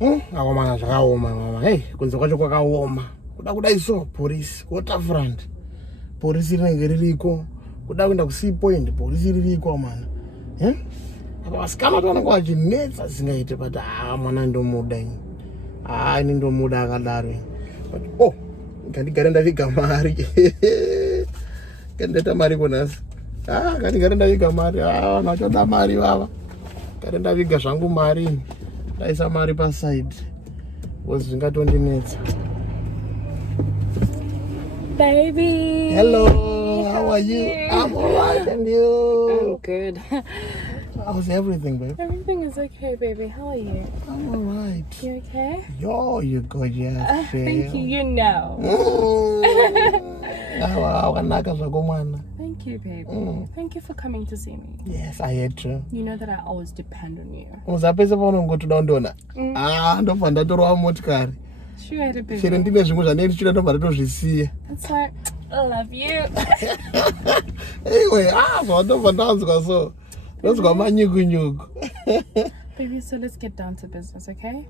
Akomana zvakaoma mama. Hey, kunze kwacho kwakaoma. Kuda iso polisi, waterfront. Polisi rinenge ririko. Kuda kuenda ku point, polisi ririko mana. Apa vasikana vanenge vachinetsa singaite but mwana ndomuda ini. Ini ndomuda akadaro. Oh, ngandigare ndaviga mari. Kandaita mari kunasi. Kandigare ndaviga mari. Nachoda mari baba. Kare ndaviga zvangu mari. Ndaisa mari pa side. Zvingatondinetsa. Baby. Hello, how are you? I'm alright, and you? I'm good. How's everything, babe? Everything is okay, baby. How are you? I'm alright. You okay? Yo, you gorgeous. Thank you. You know. Thank you, baby. Thank you for coming to see me. Yes, I had to. You know that I always depend on you. Sure, baby. That's why I love you. Anyway, let's go, Baby, so let's get down to business, okay?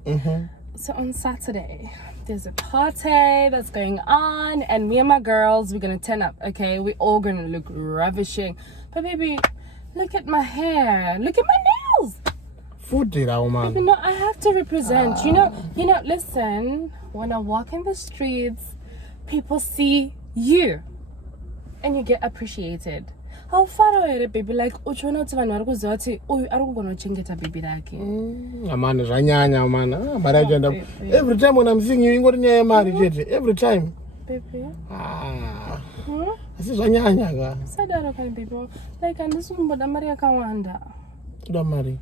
So on Saturday, there's a party that's going on, and me and my girls, we're gonna turn up, okay? We're all gonna look ravishing. But baby, look at my hair. Look at my nails. Baby, no, I have to represent. You know, listen, when I walk in the streets, people see you and you get appreciated. How far away are baby? Like, uchona tsvana vari kuziva kuti uyu ari kugona kuchengeta baby rake. Amana zvanyanya mana. Mari yaenda. Every time when I'm seeing you ingori nyaya yemari chete. Every time. Baby. Asi zvanyanya ka. Sadaro kan baby. Like andisi kumboda mari yakawanda. Kuda mari.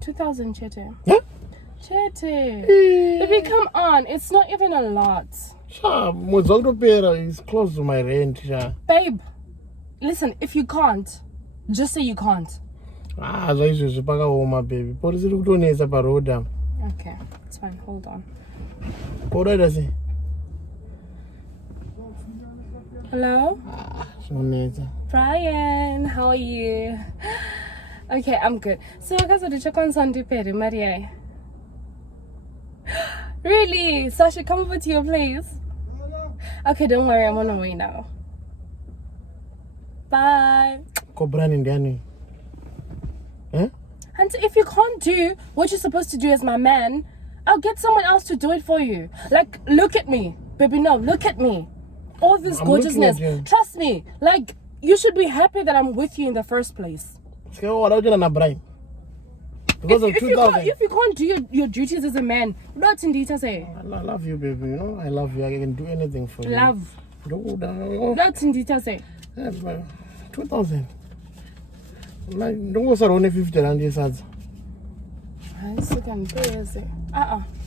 2,000 chete. Huh? Chete. Baby, come on. It's not even a lot. It's close to my rent. Babe, listen, if you can't, just say you can't. Baby. Okay, it's fine. Hold on. Hello? Brian, how are you? Okay, I'm good. So I got to check on Sunday, Maria. Really? So I should come over to your place? Okay, don't worry, I'm on my way now. Bye. And if you can't do what you're supposed to do as my man, I'll get someone else to do it for you. Like, look at me. Baby, no, look at me. All this gorgeousness. Trust me. Like, you should be happy that I'm with you in the first place. Because of 2,000. If you can't do your duties as a man, what in detail say? I love you, baby. You know, I love you. I can do anything for you. Love. What in detail say? 2,000. Don't go around 50 rand. I second pay.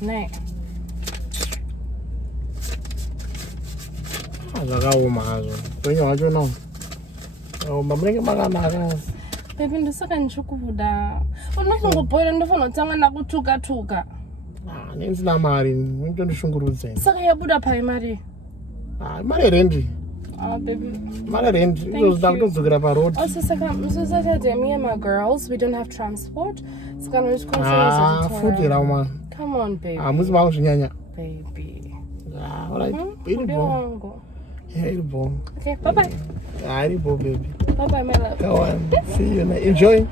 No. Baby, ndisakanichukuda. Unofungoboira ndofana tanga nakutuka. Nenzina mari, ndondishungurudza. Saka yabuda pai mari. Mari rendi. Baby. Mari rendi. Ndozoda kutodzokera pa road. Also, Saturday, me and my girls, we don't have transport. Saka ndoskonzeresa. Futira uma. Come on, baby. Muzi wangu zvinyanya. Baby. Alright. Iribo. Iribo. Okay, bye-bye. Iribo, baby. Bye-bye, my love. Go on. See you. Enjoy.